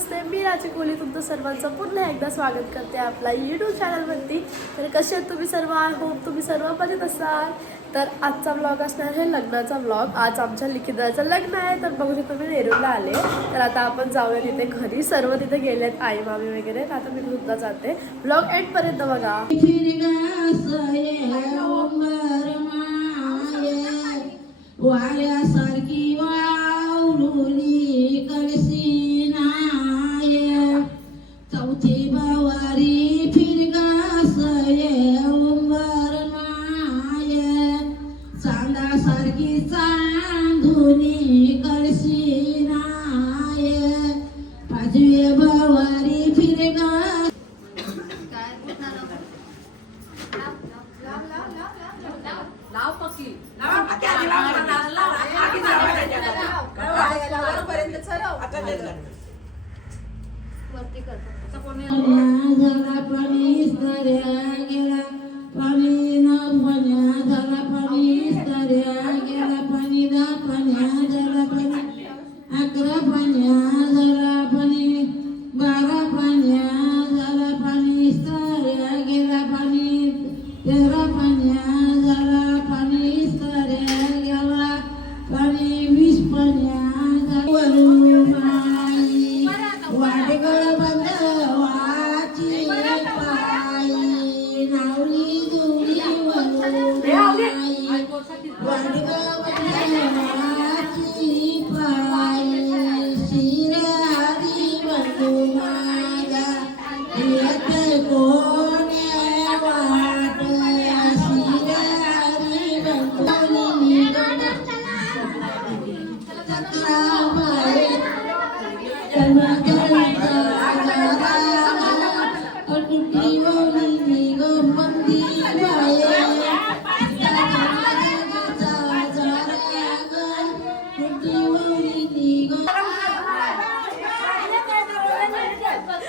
नमस्ते, मी राची कोहली तुमचं सर्वांचं पुन्हा एकदा स्वागत करते आपला यूट्यूब चॅनलवरती. तर कसे आहेत तुम्ही सर्व? आय होप तुम्ही सर्व मजेत असाल. तर आजचा ब्लॉग असणार आहे लग्नाचा ब्लॉग. आज आमच्या लिखिताचं लग्न आहे, तर बघू शकतो मी नेरूरला आले. तर आता आपण जाऊया तिथे घरी. सर्व तिथे गेलेत, आई मामी वगैरे. तर आता मी सुद्धा जाते. ब्लॉग एंडपर्यंत बघा. वाऱ्यासारखी वावरुली कळसी नाय, चौथी बवारी फिरगासये उंबर नाय, चांदासारखी चांदुनी कळसी नाय, पाचवी बवारी फिरगास. लाव पकी झाला पाणी स्तर्या गेला पाणी न पाण्या झाला पाणी स्तर्या गेला पाणी दा पाण्या झाला पाणी 11 पाण्या झाला पाणी 12 पाण्या झाला पाणी स्तर्या गेला पाणी 13 पाण्या झाला पाणी स्तर्या गेला पाणी 20 पाण्या वाडगळ बंद वाची पायी नावली जुळी वरुणाई, वाडगळ बंद वाची पायी शिरहरी बंधू माझा येत कोण्या वाट शिरहरी बंधू चक्राबाई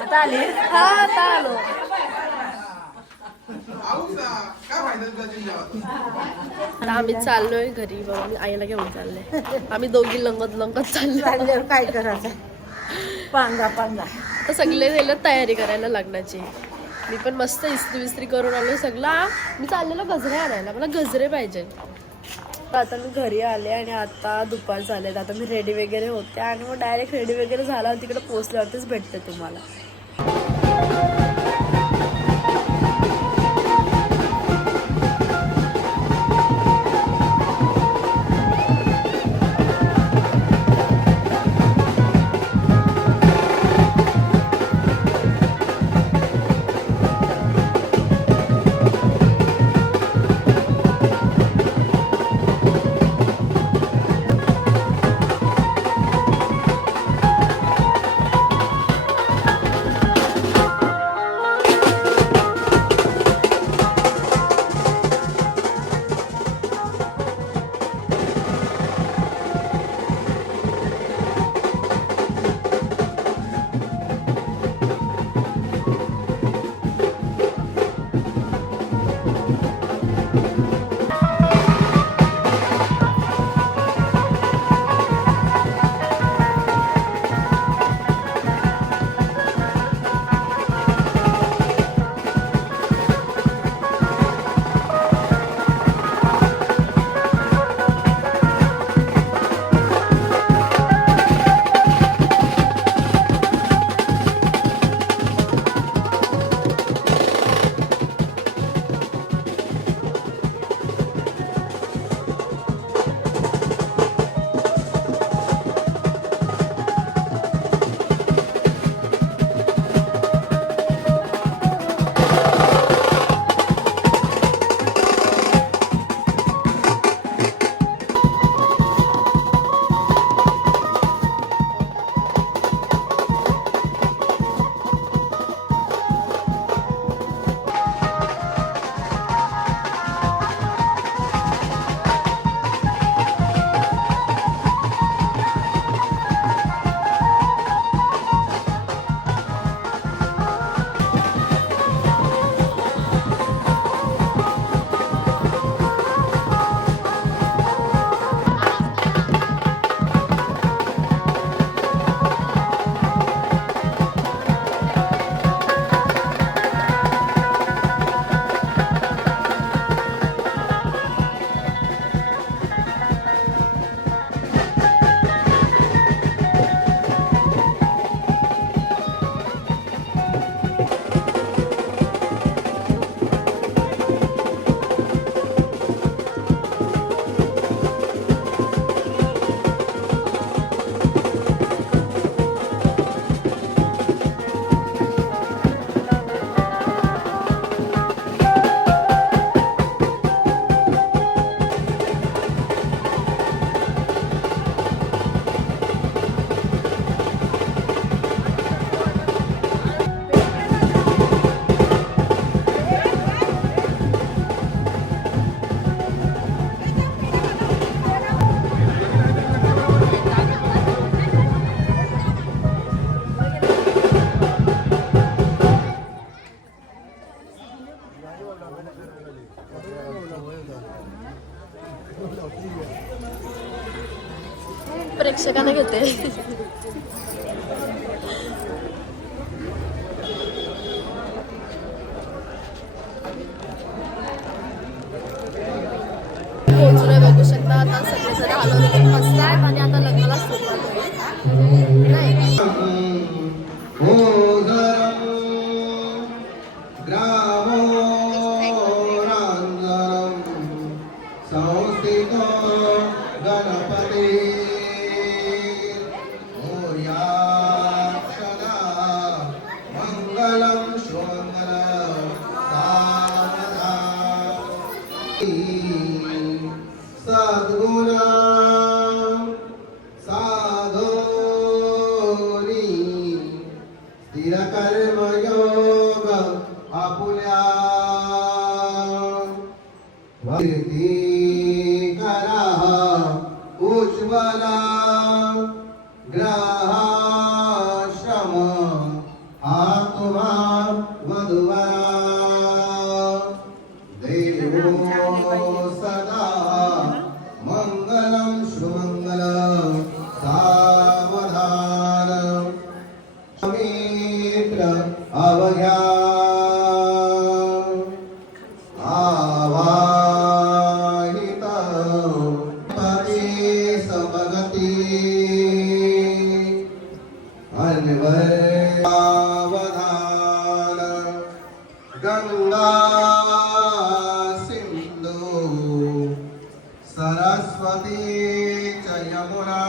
आता आली? हा, आता आलो. आता आम्ही चाललोय घरी. बाबा मी आईला घेऊन चालले. आम्ही दोघी लंगत चाललो. काय करायचं पांगा पांगा. तर सगळे गेले तयारी करायला लग्नाची. मी पण मस्त इस्त्री विस्त्री करून आलो सगळा. मी चाललेलो गजरे आणायला, मला गजरे पाहिजे. आता मी घरी आले आणि आता दुपार झाले. आता मी रेडी वगैरे होते आणि मग डायरेक्ट रेडी वगैरे झाला तिकडे पोहोचल्यावरतीच भेटते तुम्हाला. प्रेक्षकांना घेते. पोहोचलोय बघू शकता. आता सगळेजण हलवून मस्त आहे आणि आता लग्नाला सुरुवात होईल. नाही सद्गुणा साधोनी स्थिर कर्मयोग आपुल्या कीर्ती करा उज्ज्वला ग्रहाश्रम आत्मा वधुवरा देवो सदा मंगलम सुमंगलम सावधान मित्र अवघ्या आवाहित पती समगती अन्वयावधान गंगा सिंधु सरस्वती च यमुना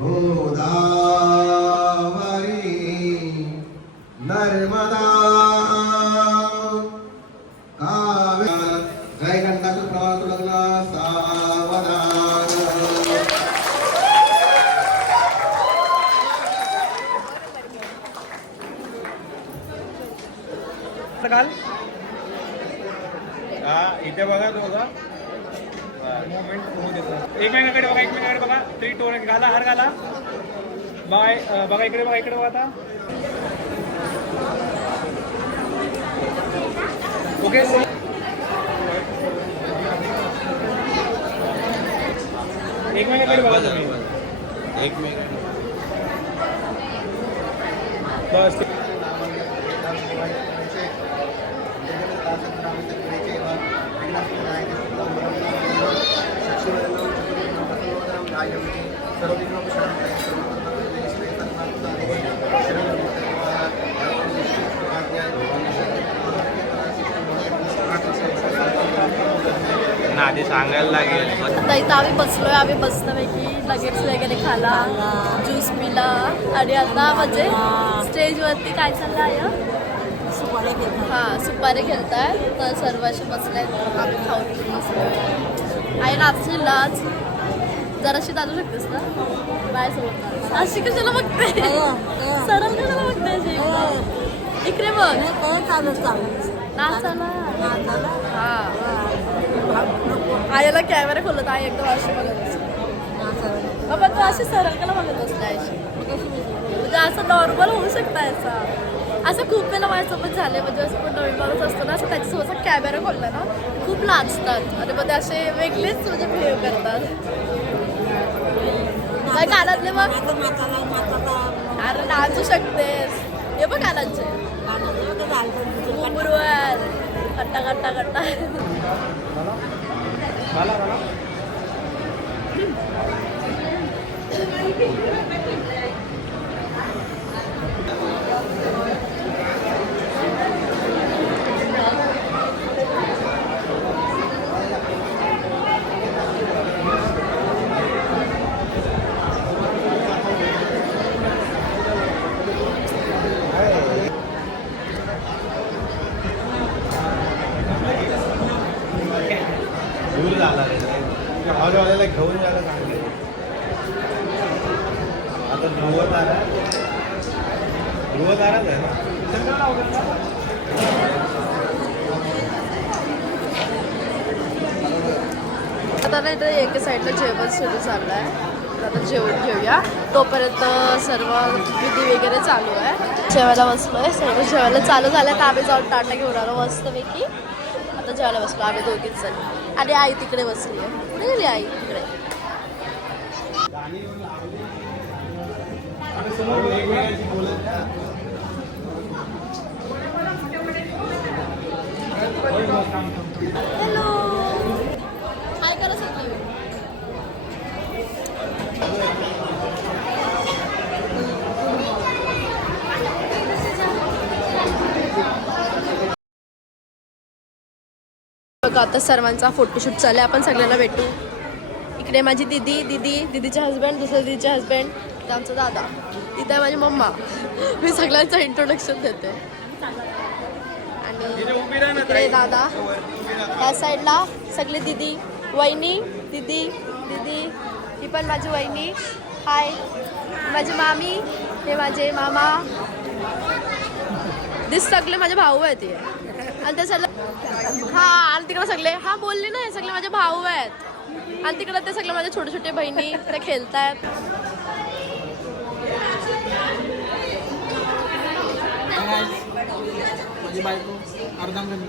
गोदावरी नर्मदा कावेरी जयगंटाचं प्रवास लग्न सावधान. काल हा इथे बघा तो बघा मोमेंट एकमेकाकडे बघा एकमेकाकडे बघा थ्री टोन घाला हार घाला बघा बघा इकडे बघा आता ओके एकमेकाकडे बघा तुम्ही एकमेकाकडे बस आधी सांगायला लागेल. आता इथं आम्ही बसलोय. आम्ही बसल्यापैकी लगेच वगैरे खाला, ज्यूस पिला आणि आता म्हणजे स्टेजवरती काय चाललं आहे हां सुपारी खेळताय. तर सर्व असे बसले आम्ही खाऊन बसलो आहे. नाचची लाच जराशी दाजू शकतेस ना बाय सोबत अशी कशाला बघते सरळ कशाला बघते अशी इकडे बघ नाचाला हां आईला कॅमेरा खोलत आई एकदम अशी बघत असते. बाबा तू अशी सरळ कला बघत बसलाय अशी म्हणजे असं नॉर्मल होऊ शकता याचा. असं खूप वेळेला माझ्यासोबत झाले म्हणजे असं पण नवीन माणूस असतो ना असं त्याच्यासोबत कॅमेरा खोलला ना खूप लाजतात आणि मग ते असे वेगळेच म्हणजे बिहेव करतात. काय कानातले बघ अरे नाचू शकतेस हे बघ कानाचे गुरुवार कट्टा कट्टा कट्टा दूर झाला हॉलवाल्याला घेऊन जायला सांगले. आता ध्रुवताराच आहे ना. आता ना इथं एका साईडला जेवण सुरू झालं आहे. आता जेवण घेऊया तोपर्यंत सर्व विधी वगैरे चालू आहे. जेवायला बसलोय सर्व जेवायला चालू झालं तर आम्ही जाऊन टाटा घेऊन आलो मस्तपैकी. आता जेवायला बसलो आम्ही दोघीच जण आणि आई तिकडे बसली आहे. कुठे गेली आई? तिकडे. हॅलो, हाय करा सगळे. बघा आता सर्वांचा फोटोशूट चालू आहे. आपण सगळ्यांना भेटू. इकडे माझी दीदीचे हस्बंड, दुसऱ्या दीदीचे हस्बंड, इथे आमचा दादा, इथे आहे माझी मम्मा. मी सगळ्यांचं इंट्रोडक्शन देते. आणि इकडे दादा, या साईडला सगळे दीदी, वहिनी, दीदी, ही पण माझी वहिनी. हाय, माझी मामी, हे माझे मामा. दिस सगळे माझे भाऊ आहेत हे. आणि ते सगळे आणि तिकडे सगळे बोलले ना, हे सगळे माझे भाऊ आहेत. आणि तिकडे ते सगळे माझे छोटे छोटे बहिणी ते खेळतायत. माझी बायको अर्धांगणी.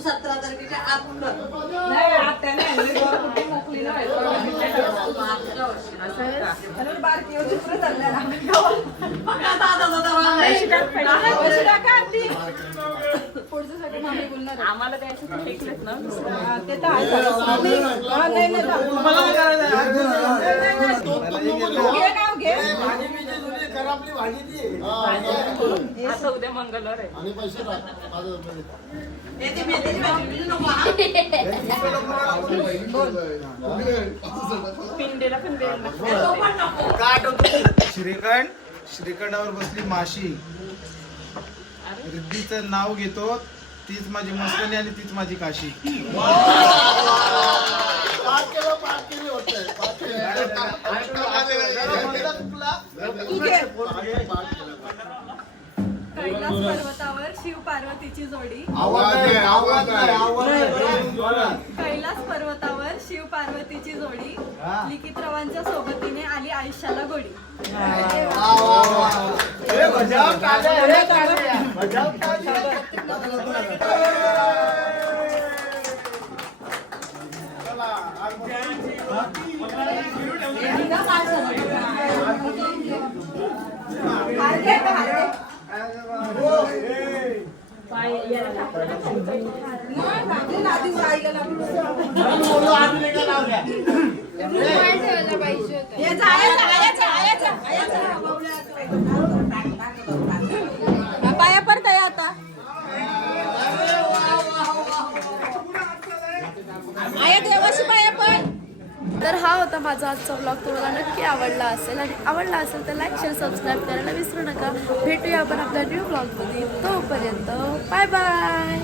तू 17 तारखेच्या आत कर. नाही आत्याने आणली गोड कुठे मोकली नाही मागच्या वर्षी. म्हणून बारकी होती पुढे चालल्या बघा दादा दादा पुढच्यासाठी मामी बोलणार आम्हाला द्यायचं तर टिकलेत ना ते तर आता उद्या मंगळवार आहे येते मेथीची भाजी नको हा. पिंडीला पण द्यायला तो पण नको. श्रीखंडावर बसली माशी रिद्धीचं नाव घेतो तीच माझी मस्करी आणि तीच माझी काशी. कैलास पर्वतावर शिव पार्वतीची जोडी कैलास पर्वतावर शिव पार्वतीची जोडी लिखित रवांच्या सोबतीने आली आयुष्याला गोडी. पाया पडताय आता आया देवाशी पाया पड. तर हा होता माझा आजचा व्लॉग. तुम्हाला नक्की आवडला असेल आणि आवडला असेल तर लाईक शेअर सबस्क्राईब करायला विसरू नका. भेटूया आपण आपल्या न्यू व्लॉगमध्ये. तोपर्यंत बाय बाय.